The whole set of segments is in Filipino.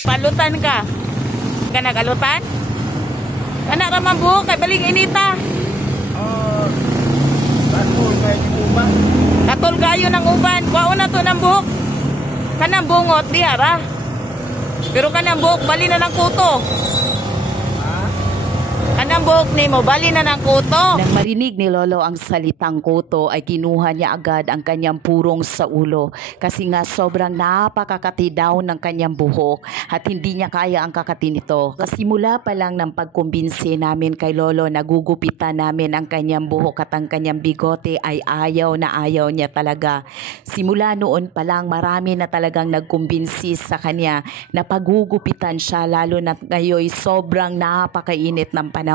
Palutan ka. Ka nagalutan? Anak ramang buhok kay baling inita. Katol kayo ng uban. Katol kayo ng uban. Kuha na to ng buhok. Kanang bungot di hara. Pero kanang buhok bali na ng kuto. Kanang buhok ni mo, bali na ng kuto. Nang marinig ni Lolo ang salitang kuto ay kinuha niya agad ang kanyang purong sa ulo kasi nga sobrang napakakati daw ng kanyang buhok at hindi niya kaya ang kakati nito. Kasi mula pa lang ng pagkumbinsi namin kay Lolo na gugupitan namin ang kanyang buhok at ang kanyang bigote ay ayaw na ayaw niya talaga. Simula noon pa lang marami na talagang nagkumbinsi sa kanya na paggugupitan siya lalo na ngayon sobrang napakainit ng panahon.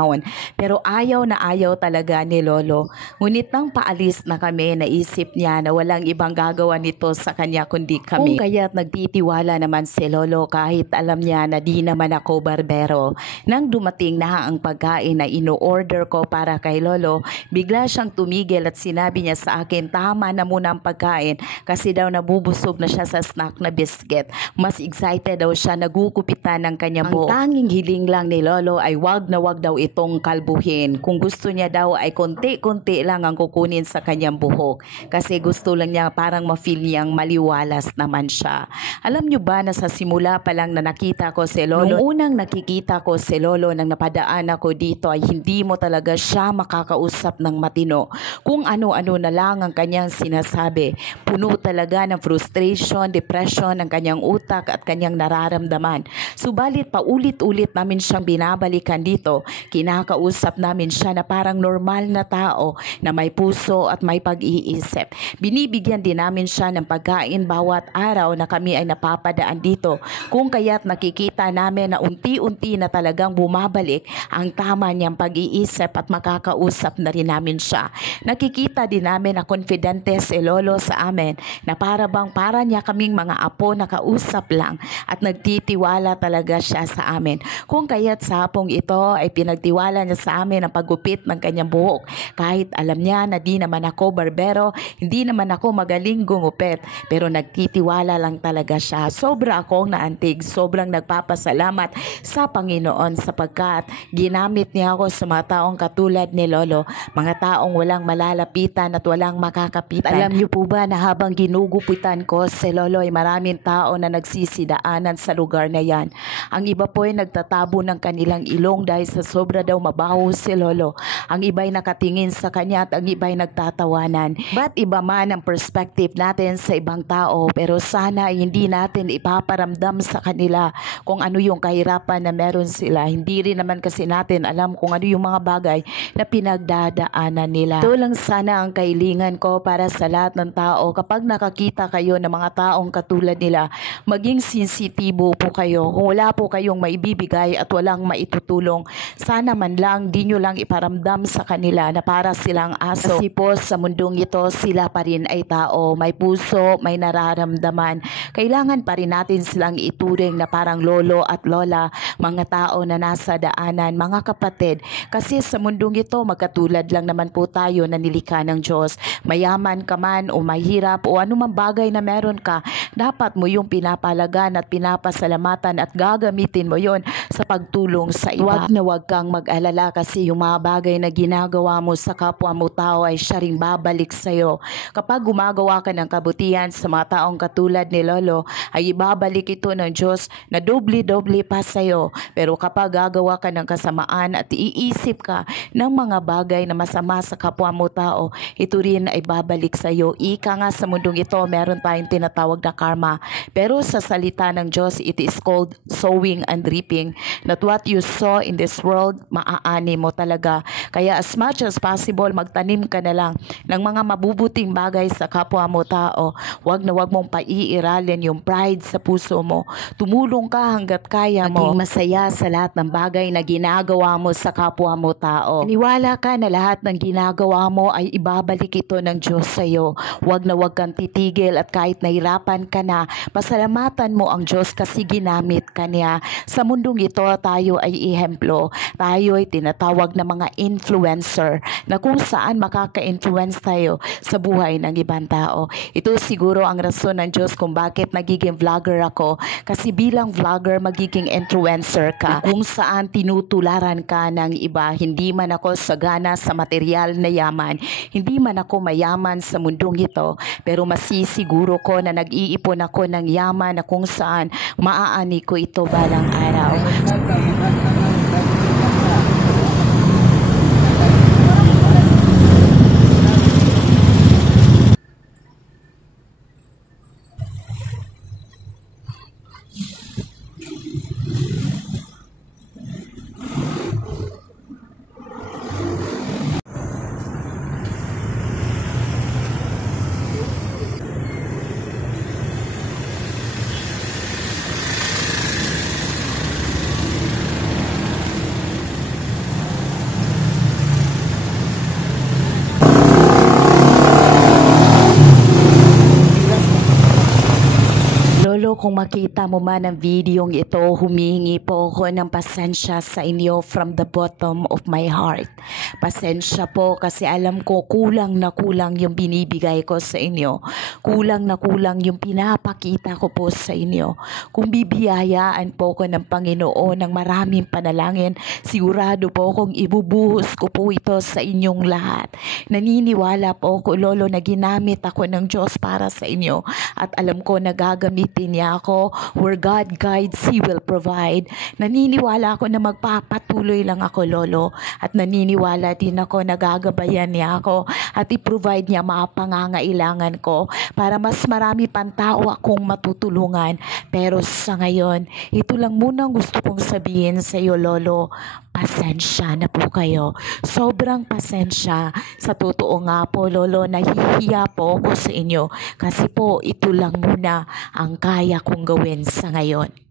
Pero ayaw na ayaw talaga ni Lolo. Ngunit nang paalis na kami, naisip niya na walang ibang gagawa nito sa kanya kundi kami. Kung kaya't nagtitiwala naman si Lolo kahit alam niya na di naman ako barbero. Nang dumating na ang pagkain na ino-order ko para kay Lolo, bigla siyang tumigil at sinabi niya sa akin, tama na muna ang pagkain kasi daw nabubusog na siya sa snack na biscuit. Mas excited daw siya nagugupitan ng kanyang buhok. Ang tanging hiling lang ni Lolo ay wag na wag daw itong kalbuhin. Kung gusto niya daw ay konti-konti lang ang kukunin sa kanyang buhok. Kasi gusto lang niya parang ma-feel niyang maliwalas naman siya. Alam niyo ba na sa simula pa lang na nakita ko si Lolo, nung unang nakikita ko si Lolo nang napadaan ako dito ay hindi mo talaga siya makakausap ng matino. Kung ano-ano na lang ang kanyang sinasabi. Puno talaga ng frustration, depression ang kanyang utak at kanyang nararamdaman. Subalit paulit-ulit namin siyang binabalikan dito. Kinakausap namin siya na parang normal na tao na may puso at may pag-iisip. Binibigyan din namin siya ng pagkain bawat araw na kami ay napapadaan dito. Kung kaya't nakikita namin na unti-unti na talagang bumabalik ang tama niyang pag-iisip at makakausap na rin namin siya. Nakikita din namin na confidente si Lolo sa amin na para niya kaming mga apo na kausap lang at nagtitiwala talaga siya sa amin. Kung kaya't sa hapong ito ay pinagtiwala niya sa amin ang paggupit ng kanyang buhok. Kahit alam niya na di naman ako barbero, hindi naman ako magaling gumupit, pero nagtitiwala lang talaga siya. Sobra akong naantig, sobrang nagpapasalamat sa Panginoon sapagkat ginamit niya ako sa mga taong katulad ni Lolo, mga taong walang malalapitan at walang makakapitan. Alam niyo po ba na habang ginugupitan ko si Lolo ay maraming tao na nagsisidaanan sa lugar na yan. Ang iba po ay nagtatabo ng kanilang ilong dahil sa sobra daw mabaho si Lolo. Ang iba'y nakatingin sa kanya at ang iba'y nagtatawanan. Ba't iba man ang perspective natin sa ibang tao, pero sana ay hindi natin ipaparamdam sa kanila kung ano yung kahirapan na meron sila. Hindi rin naman kasi natin alam kung ano yung mga bagay na pinagdadaanan nila. Ito lang sana ang kahilingan ko para sa lahat ng tao. Kapag nakakita kayo ng mga taong katulad nila, maging sensitibo po kayo. Kung wala po kayong maibibigay at walang maitutulong, sana man lang di nyo lang iparamdam sa kanila na para silang aso. Kasi po sa mundong ito sila pa rin ay tao, may puso, may nararamdaman. Kailangan pa rin natin silang ituring na parang lolo at lola, mga tao na nasa daanan, mga kapatid. Kasi sa mundong ito magkatulad lang naman po tayo na nilikha ng Diyos. Mayaman ka man o mahirap o anumang bagay na meron ka, dapat mo yung pinapalagan at pinapasalamatan at gagamitin mo yon sa pagtulong sa iba. Huwag na huwag kang mag-alala kasi yung mga bagay na ginagawa mo sa kapwa mo tao ay siya ring babalik sa'yo. Kapag gumagawa ka ng kabutihan sa mga taong katulad ni Lolo, ay ibabalik ito ng Diyos na doble-doble pa sa'yo. Pero kapag gagawa ka ng kasamaan at iisip ka ng mga bagay na masama sa kapwa mo tao, ito rin ay babalik sa'yo. Ika nga sa mundong ito, meron tayong tinatawag na karma. Pero sa salita ng Diyos, it is called sowing and reaping. That what you sow in this world, maaani mo talaga. Kaya as much as possible, magtanim ka na lang ng mga mabubuting bagay sa kapwa mo tao. Huwag na huwag mong paiiralin yung pride sa puso mo. Tumulong ka hanggat kaya mo. Maging masaya sa lahat ng bagay na ginagawa mo sa kapwa mo tao. Niwala ka na lahat ng ginagawa mo ay ibabalik ito ng Diyos sa iyo. Huwag na huwag kang titigil at kahit nahirapan ka na, pasalamatan mo ang Diyos kasi ginamit ka niya. Sa mundong ito tayo ay ihemplo. Tayo tayo'y tinatawag na mga influencer na kung saan makaka-influence tayo sa buhay ng ibang tao. Ito siguro ang rason ng Diyos kung bakit nagiging vlogger ako, kasi bilang vlogger magiging influencer ka kung saan tinutularan ka ng iba. Hindi man ako sagana sa material na yaman, hindi man ako mayaman sa mundong ito, pero masisiguro ko na nag-iipon ako ng yaman na kung saan maaani ko ito balang araw. Lolo, kung makita mo man ang videong ito, humingi po ako ng pasensya sa inyo from the bottom of my heart. Pasensya po kasi alam ko kulang na kulang yung binibigay ko sa inyo. Kulang na kulang yung pinapakita ko po sa inyo. Kung bibiyayaan po ko ng Panginoon ng maraming panalangin, sigurado po kung ibubuhos ko po ito sa inyong lahat. Naniniwala po ko, Lolo, na ginamit ako ng Diyos para sa inyo at alam ko na gagamitin niya ako. Where God guides, He will provide. Naniniwala ako na magpapatuloy lang ako, Lolo, at naniniwala din ako na gagabayan niya ako at i-provide niya mga pangangailangan ko para mas marami pang tao akong matutulungan. Pero sa ngayon, ito lang muna gusto kong sabihin sa iyo, Lolo. Pasensya na po kayo. Sobrang pasensya. Sa totoo nga po, Lolo, nahihiya po ako sa inyo kasi po ito lang muna ang kaya kong gawin sa ngayon.